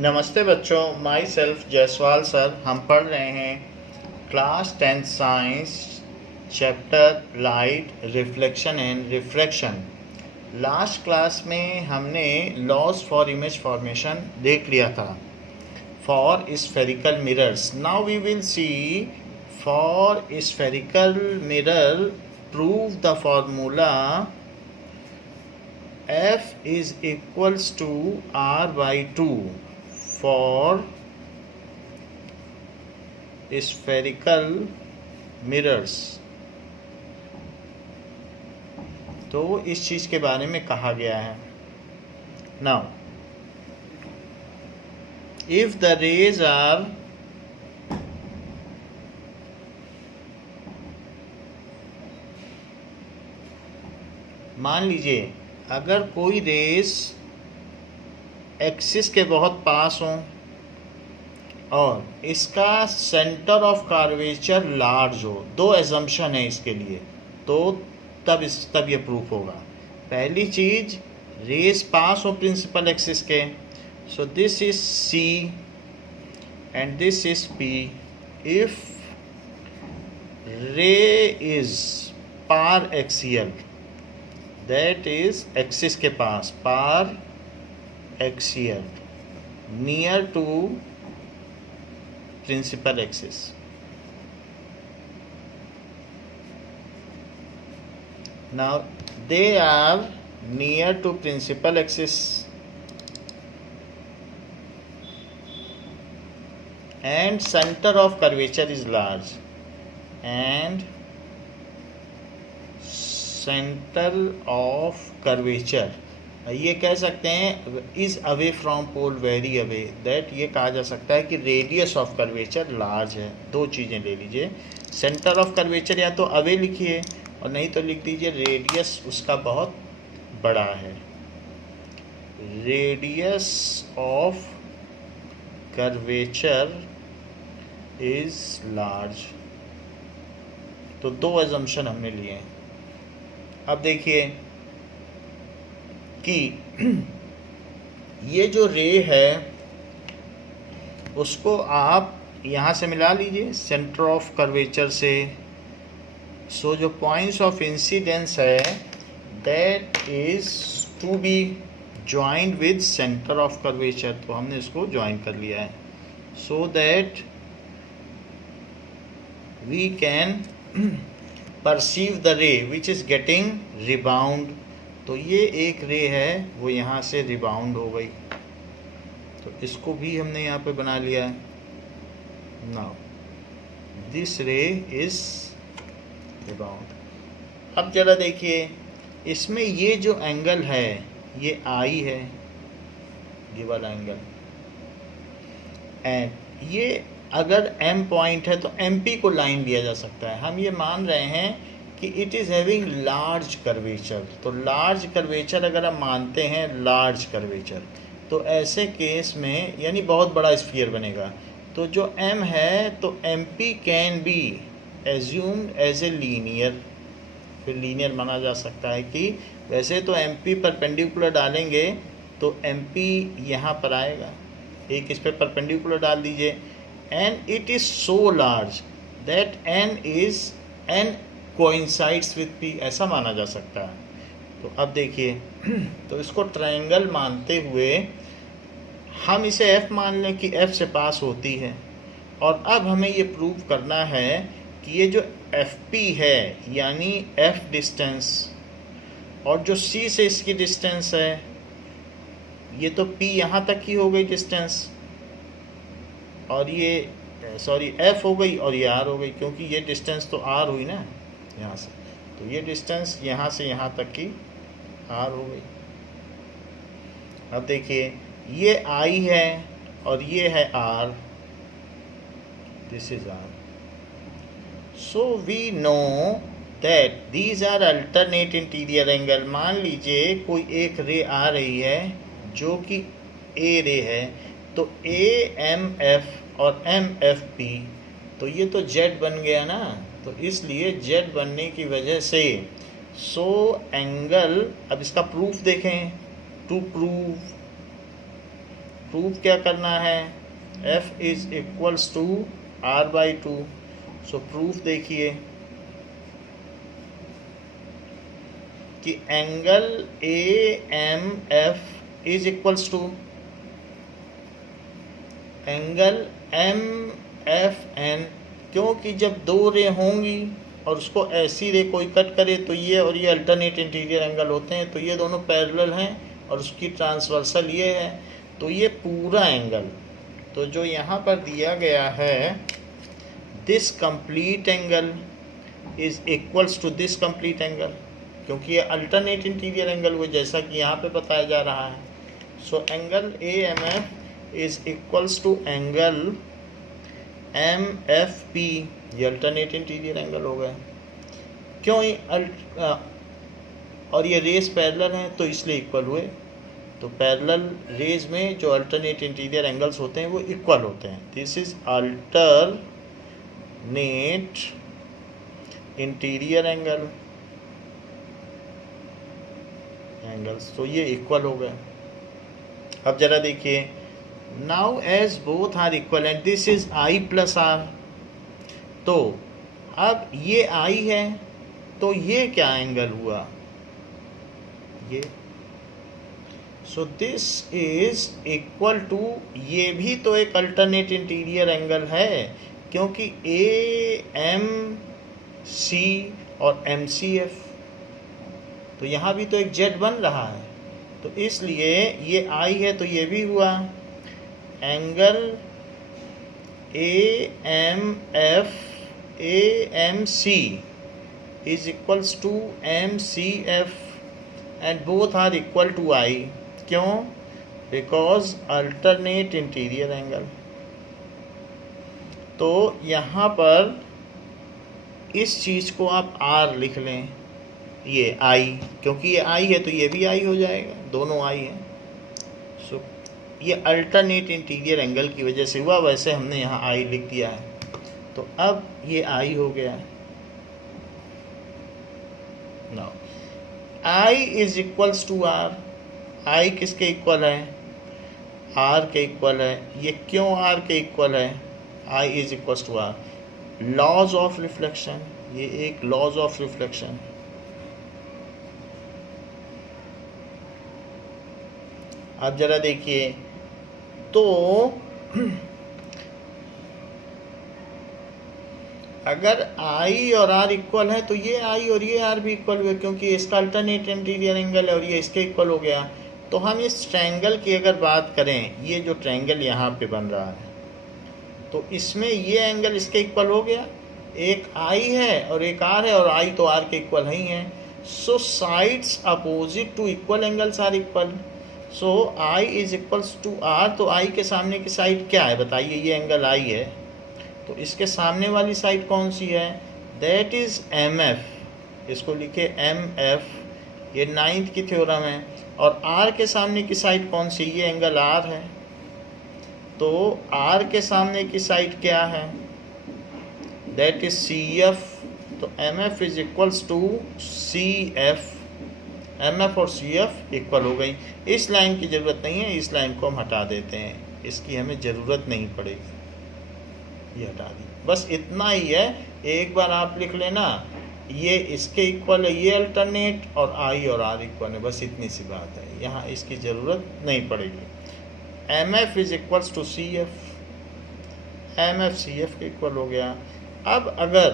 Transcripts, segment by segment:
नमस्ते बच्चों, my self Jaiswal sir. हम पढ़ रहे हैं class 10 science chapter light reflection and refraction. Last class में हमने लॉज फॉर इमेज फॉर्मेशन देख लिया था for spherical mirrors. Now we will see for spherical mirror prove the formula F is equals to R by 2 for spherical mirrors। तो इस चीज के बारे में कहा गया है। Now if the rays are मान लीजिए अगर कोई रेस एक्सिस के बहुत पास हो और इसका सेंटर ऑफ कर्वेचर लार्ज हो, दो एजम्पशन है इसके लिए, तो तब ये प्रूफ होगा। पहली चीज, रेस पास हो प्रिंसिपल एक्सिस के, so this is C and this is P। If ray is paraxial, that is axis के पास, paraxial, near to principal axis. now they are near to principal axis and center of curvature is large and centre of curvature, ये कह सकते हैं is away from pole very away, that ये कहा जा सकता है कि रेडियस ऑफ कर्वेचर लार्ज है। दो चीज़ें ले लीजिए, सेंटर ऑफ कर्वेचर या तो अवे लिखिए और नहीं तो लिख दीजिए रेडियस उसका बहुत बड़ा है। Radius of curvature is large. तो दो एजम्पशन हमने लिए हैं। अब देखिए कि ये जो रे है उसको आप यहाँ से मिला लीजिए सेंटर ऑफ कर्वेचर से। सो जो पॉइंट्स ऑफ इंसिडेंस है that is to be joint with centre of curvature, तो हमने इसको ज्वाइन कर लिया है so that we can perceive the ray which is getting rebound. तो ये एक रे है वो यहाँ से रिबाउंड हो गई, तो इसको भी हमने यहाँ पे बना लिया है। नाउ दिस रे इज रिबाउंड। अब जरा देखिए इसमें ये जो एंगल है ये आई है, ये वाला एंगल, एंड ये अगर M पॉइंट है तो MP को लाइन दिया जा सकता है। हम ये मान रहे हैं कि it is having large curvature, तो लार्ज कर्वेचर अगर हम मानते हैं लार्ज कर्वेचर, तो ऐसे केस में यानी बहुत बड़ा स्फीयर बनेगा। तो जो M है तो MP can be assumed as a linear, फिर लीनियर माना जा सकता है कि वैसे तो MP परपेंडिकुलर डालेंगे तो MP यहाँ पर आएगा, एक इस पर परपेंडिकुलर डाल दीजिए, and it is so large that n coincides with P, ऐसा माना जा सकता है। तो अब देखिए तो इसको ट्रायंगल मानते हुए हम इसे F मान लें कि F से पास होती है, और अब हमें ये प्रूव करना है कि ये जो FP है यानी F डिस्टेंस और जो C से इसकी डिस्टेंस है, ये तो P यहाँ तक ही हो गई डिस्टेंस, और ये सॉरी F हो गई और ये R हो गई, क्योंकि ये डिस्टेंस तो R हुई ना यहाँ से, तो ये डिस्टेंस यहाँ से यहाँ तक की R हो गई। अब देखिए ये I है और ये है R, this is R। So we know that these are alternate interior angle. मान लीजिए कोई एक रे आ रही है जो कि A रे है, तो AMF और MFP, तो ये तो Z बन गया ना, तो इसलिए Z बनने की वजह से सो एंगल, अब इसका प्रूफ देखें, टू प्रूव प्रूफ क्या करना है, F is equals to R/2। So proof देखिए कि angle AMF is equals to angle MFN, क्योंकि जब दो रे होंगी और उसको ऐसी रे कोई कट करे तो ये और ये अल्टरनेट इंटीरियर एंगल होते हैं, तो ये दोनों पैरेलल हैं और उसकी ट्रांसवर्सल ये है, तो ये पूरा एंगल, तो जो यहाँ पर दिया गया है this complete angle is equals to this complete angle, क्योंकि ये अल्टरनेट इंटीरियर एंगल हुए जैसा कि यहाँ पे बताया जा रहा है। So angle AMF is equals to angle MFP, ये अल्टरनेट इंटीरियर एंगल हो गया। क्यों और ये रेस पैरेलल हैं तो इसलिए इक्वल हुए। तो पैरेलल रेज में जो अल्टरनेट इंटीरियर एंगल्स होते हैं वो इक्वल होते हैं। This is alternate interior angles, तो ये इक्वल हो गए। अब जरा देखिए, now as both are equal and this is I plus R, तो अब ये I है तो ये क्या एंगल हुआ, ये, so this is equal to, ये भी तो एक अल्टरनेट इंटीरियर एंगल है, क्योंकि AMC और MCF, तो यहाँ भी तो एक जेड बन रहा है, तो इसलिए ये I है तो ये भी हुआ। Angle AMF AMC is equals to MCF and both are equal to I, क्यों, बिकॉज अल्टरनेट इंटीरियर एंगल। तो यहाँ पर इस चीज़ को आप R लिख लें, ये I, क्योंकि ये I है तो ये भी I हो जाएगा, दोनों I हैं। सो ये अल्टरनेट इंटीरियर एंगल की वजह से हुआ, वैसे हमने यहाँ I लिख दिया है, तो अब ये I हो गया है। Now I is equals to R, I किसके इक्वल है, R के इक्वल है। ये क्यों R के इक्वल है, I is equals to R, laws of reflection, ये एक लॉज ऑफ रिफ्लेक्शन। अब जरा देखिए, तो अगर I और R इक्वल है तो ये I और ये R भी इक्वल हुए, क्योंकि इसका अल्टरनेट इंटीरियर एंगल है और ये इसके इक्वल हो गया। तो हम इस ट्रायंगल की अगर बात करें, ये जो ट्रायंगल यहाँ पे बन रहा है, तो इसमें ये एंगल इसके इक्वल हो गया, एक I है और एक R है, और I तो R के इक्वल ही है। So sides opposite to equal angles are equal, so I is equals to R, तो I के सामने की साइड क्या है बताइए, ये एंगल I है, तो इसके सामने वाली साइड कौन सी है, दैट इज MF, इसको लिखे MF, ये 9th की थ्योरम है। और R के सामने की साइड कौन सी, ये एंगल R है, तो R के सामने की साइड क्या है, दैट इज CF, तो MF is equals to CF, MF और CF इक्वल हो गई। इस लाइन की ज़रूरत नहीं है, इस लाइन को हम हटा देते हैं, इसकी हमें ज़रूरत नहीं पड़ेगी, ये हटा दी, बस इतना ही है। एक बार आप लिख लेना, ये इसके इक्वल है, ये अल्टरनेट, और I और R इक्वल है, बस इतनी सी बात है, यहाँ इसकी ज़रूरत नहीं पड़ेगी। MF is equals to CF, MF CF के इक्वल हो गया। अब अगर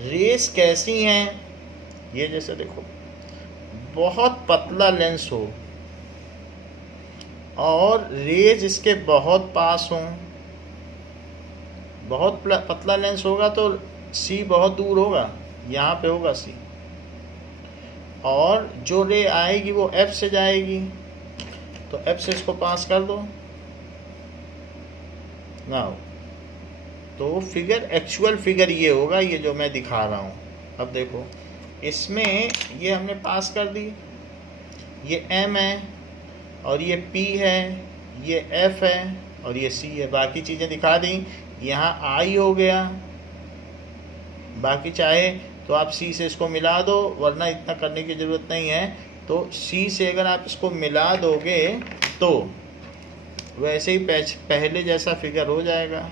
रेस कैसी हैं, ये जैसे देखो, बहुत पतला लेंस हो और रेज इसके बहुत पास हों, बहुत पतला लेंस होगा तो C बहुत दूर होगा, यहाँ पे होगा C, और जो रे आएगी वो F से जाएगी, तो F से इसको पास कर दो ना, तो फिगर, एक्चुअल फिगर ये होगा, ये जो मैं दिखा रहा हूँ। अब देखो, इसमें ये हमने पास कर दी, ये M है और ये P है, ये F है और ये C है, बाकी चीज़ें दिखा दी। यहाँ I हो गया, बाकी चाहे तो आप C से इसको मिला दो, वरना इतना करने की ज़रूरत नहीं है। तो C से अगर आप इसको मिला दोगे तो वैसे ही पहले जैसा फिगर हो जाएगा।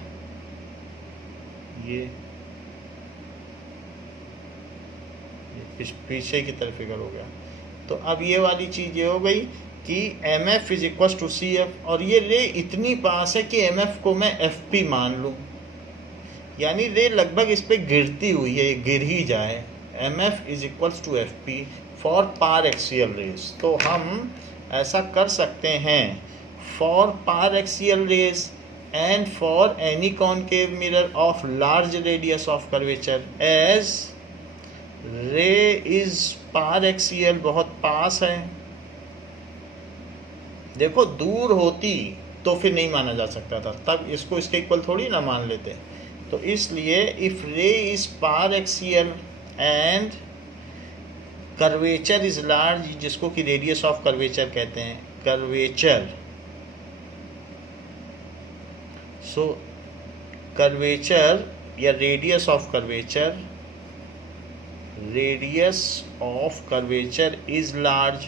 ये पीछे की तरफ फिगर हो गया। तो अब ये वाली चीज़ ये हो गई कि M F is equal to C F, और ये रे इतनी पास है कि एम एफ को मैं एफ पी मान लूँ, यानी रे लगभग इस पर गिरती हुई है, गिर ही जाए। M F is equal to F P for paraxial rays. तो हम ऐसा कर सकते हैं for paraxial rays and for any concave mirror of large radius of curvature as ray is paraxial, बहुत पास है। देखो दूर होती तो फिर नहीं माना जा सकता था, तब इसको इसके इक्वल थोड़ी ना मान लेते। तो इसलिए if ray is paraxial and curvature is large, जिसको कि रेडियस ऑफ कर्वेचर कहते हैं, कर्वेचर, सो कर्वेचर या radius of curvature, radius of curvature is large,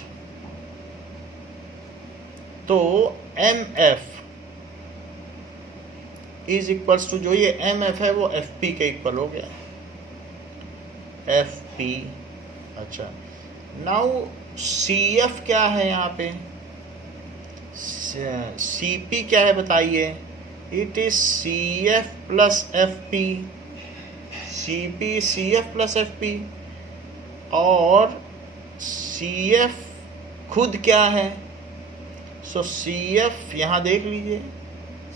तो M F is equals to, जो ये एम एफ है वो एफ पी के इक्वल हो गया, एफ पी। अच्छा, नाउ सी एफ क्या है यहाँ पे, सी पी क्या है बताइए। It is C F plus F P, C P C F plus F P, और सी एफ खुद क्या है, सो सी एफ यहाँ देख लीजिए,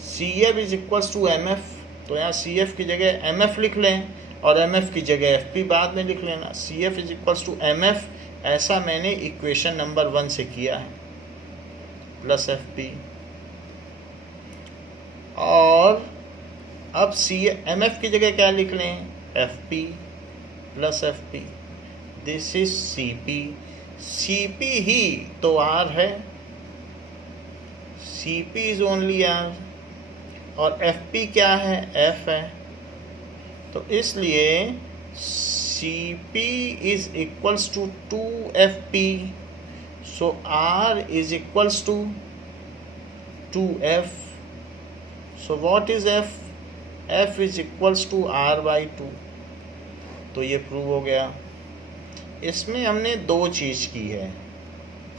C F is equals to M F, तो यहाँ सी एफ की जगह एम एफ लिख लें और एम एफ की जगह एफ पी बाद में लिख लेना। C F is equals to M F, ऐसा मैंने इक्वेशन नंबर 1 से किया है, प्लस एफ पी। और अब सी एम एफ की जगह क्या लिख लें, F P plus F P, this is C P. C P ही तो आर है, C P is only R, और एफ पी क्या है, एफ है। तो इसलिए C P is equals to 2 FP, so R is equals to 2F, so what is F, F is equals to R/2। तो ये प्रूव हो गया। इसमें हमने 2 चीज़ की है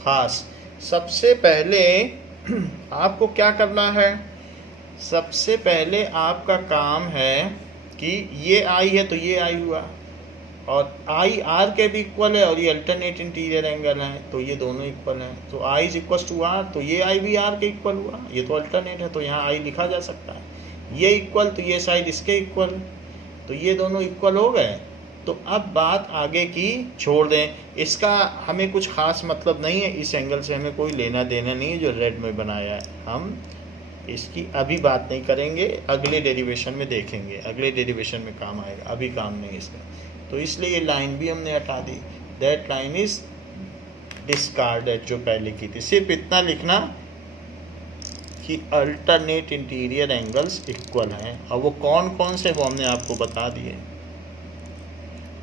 खास। सबसे पहले आपको क्या करना है, सबसे पहले आपका काम है कि ये आई है तो ये आई हुआ, और आई आर के भी इक्वल है, और ये अल्टरनेट इंटीरियर एंगल है तो ये दोनों इक्वल हैं। तो I is equal to are, तो ये आई भी आर के इक्वल हुआ, ये तो अल्टरनेट है तो यहाँ आई लिखा जा सकता है। ये इक्वल तो ये साइड इसके इक्वल, तो ये दोनों इक्वल हो गए। तो अब बात आगे की छोड़ दें, इसका हमें कुछ खास मतलब नहीं है, इस एंगल से हमें कोई लेना देना नहीं है जो रेड में बनाया है। हम इसकी अभी बात नहीं करेंगे, अगले डेरिवेशन में देखेंगे, अगले डेरिवेशन में काम आएगा, अभी काम नहीं इसका। तो इसलिए ये लाइन भी हमने हटा दी, दैट लाइन इज डिस्कार्डेड जो पहले की थी। सिर्फ इतना लिखना कि अल्टरनेट इंटीरियर एंगल्स इक्वल हैं, और वो कौन कौन से वो हमने आपको बता दिए,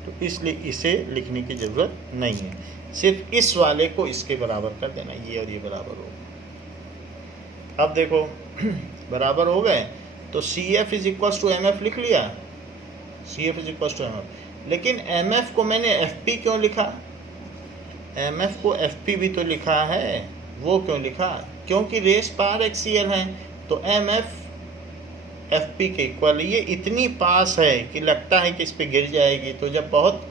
तो इसलिए इसे लिखने की ज़रूरत नहीं है। सिर्फ इस वाले को इसके बराबर कर देना, ये और ये बराबर हो। अब देखो बराबर हो गए, तो C F is equal to M F लिख लिया, C F is equal to M F. लेकिन एम एफ को मैंने एफ पी क्यों लिखा, एम एफ को एफ पी भी तो लिखा है, वो क्यों लिखा, क्योंकि रेस पार एक्सियल है, तो एम एफ एफ पी के इक्वल। ये इतनी पास है कि लगता है कि इस पे गिर जाएगी, तो जब बहुत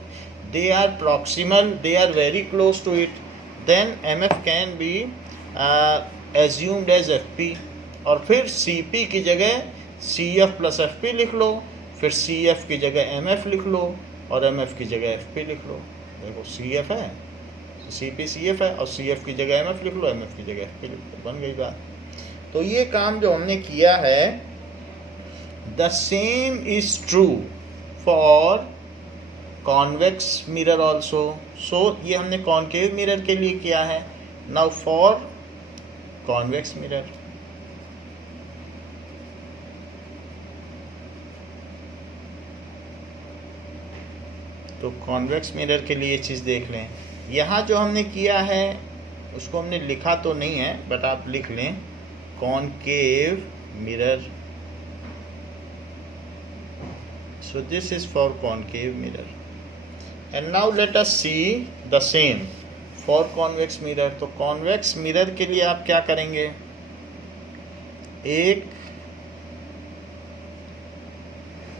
they are proximal, they are very close to it, then M F can be assumed as F P, और फिर सी पी की जगह C F plus F P लिख लो, फिर सी एफ की जगह एम एफ लिख लो, और एम एफ की जगह एफ पी लिख लो। देखो सी एफ है, सी पी सी एफ है, और सी एफ की जगह एम एफ लिख लो, एम एफ की जगह एफ पी लिख लो, बन गई बात। तो ये काम जो हमने किया है, the same is true for convex mirror also. So ये हमने concave mirror के लिए किया है। Now for convex mirror, तो convex mirror के लिए चीज़ देख लें। यहाँ जो हमने किया है उसको हमने लिखा तो नहीं है, बट आप लिख लें concave mirror. So this is for concave mirror. And now let us see the same for convex mirror. तो convex mirror के लिए आप क्या करेंगे, एक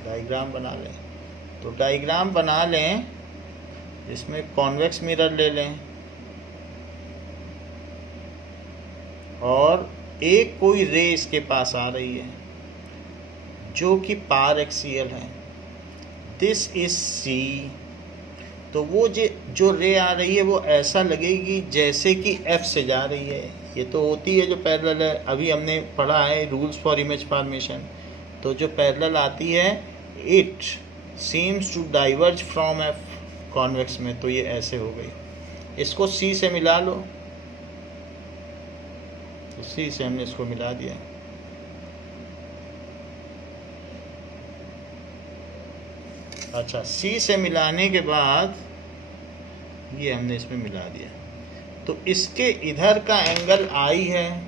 डायग्राम बना लें. तो डायग्राम बना लें, इसमें कॉन्वेक्स मिरर ले लें और एक कोई रे इसके पास आ रही है जो कि पार एक्सियल है. This is C. तो वो जो रे आ रही है वो ऐसा लगेगी जैसे कि एफ से जा रही है. ये तो होती है जो पैरेलल है, अभी हमने पढ़ा है रूल्स फॉर इमेज फॉर्मेशन. तो जो पैरेलल आती है it seems to diverge from F convex में. तो ये ऐसे हो गई. इसको सी से मिला लो. तो सी से हमने इसको मिला दिया. अच्छा, सी से मिलाने के बाद ये हमने इसमें मिला दिया. तो इसके इधर का एंगल आई है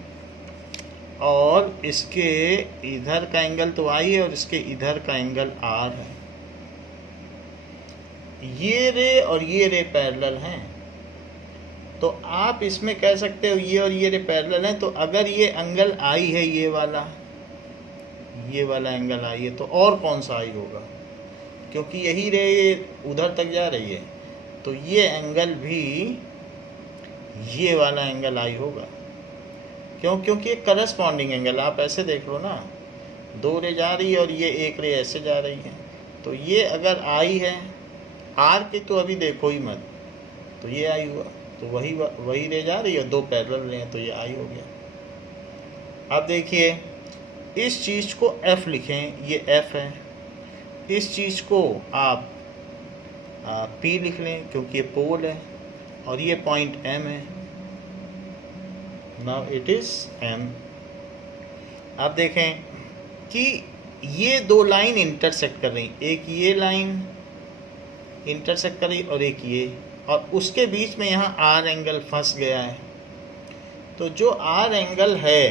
और इसके इधर का एंगल तो आई है और इसके इधर का एंगल आर है. ये रे और ये रे पैरेलल हैं. तो आप इसमें कह सकते हो ये और ये रे पैरेलल हैं. तो अगर ये एंगल आई है, ये वाला एंगल आई है, तो और कौन सा आई होगा, क्योंकि यही रे उधर तक जा रही है. तो ये एंगल भी ये वाला एंगल आई होगा. क्यों? क्योंकि एक करस्पॉन्डिंग एंगल. आप ऐसे देख लो ना, दो रे जा रही है और ये एक रे ऐसे जा रही है. तो ये अगर आई है, आर की तो अभी देखो ही मत, तो ये आई हुआ. तो वही रे जा रही है, दो पैरेलल रे हैं, तो ये आई हो गया. अब देखिए, इस चीज़ को एफ लिखें, ये एफ है. इस चीज़ को आप पी लिख लें क्योंकि ये पोल है और ये पॉइंट एम है. Now it is M. आप देखें कि ये दो लाइन इंटरसेक्ट कर रही. एक ये लाइन इंटरसेक्ट कर रही और एक ये, और उसके बीच में यहाँ आर एंगल फंस गया है. तो जो आर एंगल है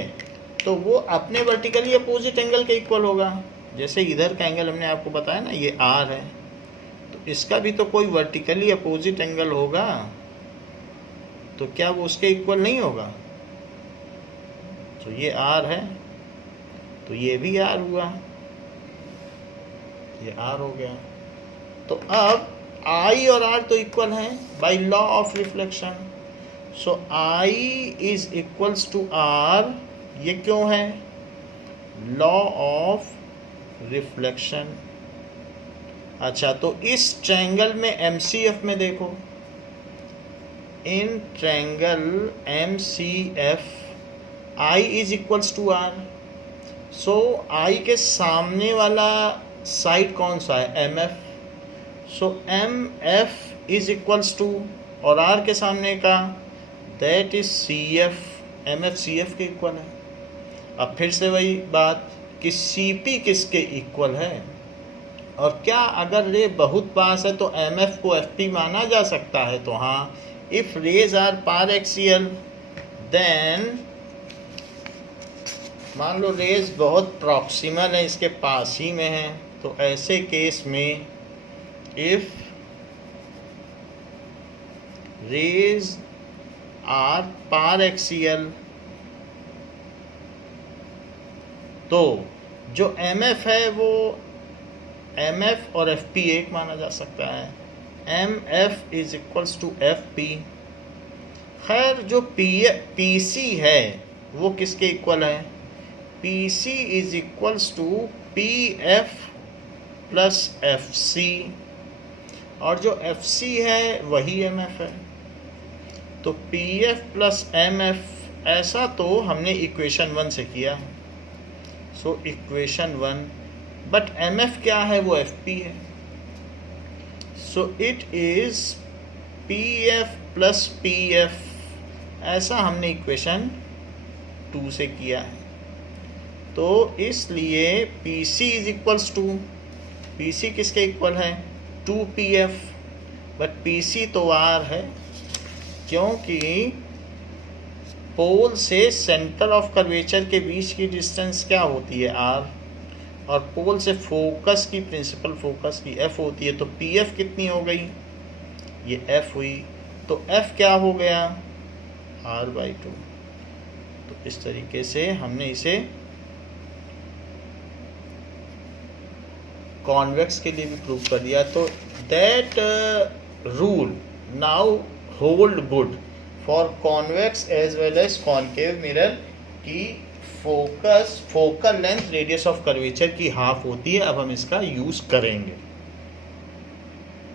तो वो अपने वर्टिकली अपोजिट एंगल के इक्वल होगा. जैसे इधर का एंगल हमने आपको बताया ना, ये आर है, तो इसका भी तो कोई वर्टिकली अपोजिट एंगल होगा. तो क्या वो उसके इक्वल नहीं होगा? तो ये आर है, तो ये भी आर हुआ, ये आर हो गया. तो अब आई और आर तो इक्वल हैं by law of reflection. So I is equals to R. ये क्यों है? Law of reflection. अच्छा, तो इस ट्रायंगल में एमसीएफ में देखो, in triangle MCF I is equals to R. So I के सामने वाला साइड कौन सा है? M F. So M F is equals to, और आर के सामने का that is C F. M F C F के इक्वल है. अब फिर से वही बात कि सी पी किसके इक्वल है. और क्या अगर रे बहुत पास है तो एम एफ को एफ पी माना जा सकता है? तो हाँ, if rays are paraxial then, मान लो रेज बहुत प्रॉक्सिमल है, इसके पास ही में है, तो ऐसे केस में if rays are paraxial, तो जो एम एफ है वो एम एफ और एफ पी एक माना जा सकता है. M F is equals to F P. खैर, जो पी सी है वो किसके इक्वल है? P C is equals to P F plus F C, और जो एफ सी है वही एम एफ है. तो P F plus M F, ऐसा तो हमने इक्वेशन 1 से किया है. So equation 1, but M F क्या है? वो एफ पी है. So it is P F plus P F. ऐसा हमने इक्वेशन 2 से किया है. तो इसलिए P C is equals to, P C किसके इक्वल है? 2 P F. But P C तो आर है, क्योंकि पोल से सेंटर ऑफ कर्वेचर के बीच की डिस्टेंस क्या होती है, आर, और पोल से फोकस की, प्रिंसिपल फोकस की एफ होती है। तो पी एफ कितनी हो गई, ये एफ हुई, तो एफ क्या हो गया, r/2। तो इस तरीके से हमने इसे कॉन्वेक्स के लिए भी प्रूव कर दिया। तो that rule now hold good for convex as well as concave mirror की focal length radius of curvature की हाफ होती है। अब हम इसका यूज़ करेंगे।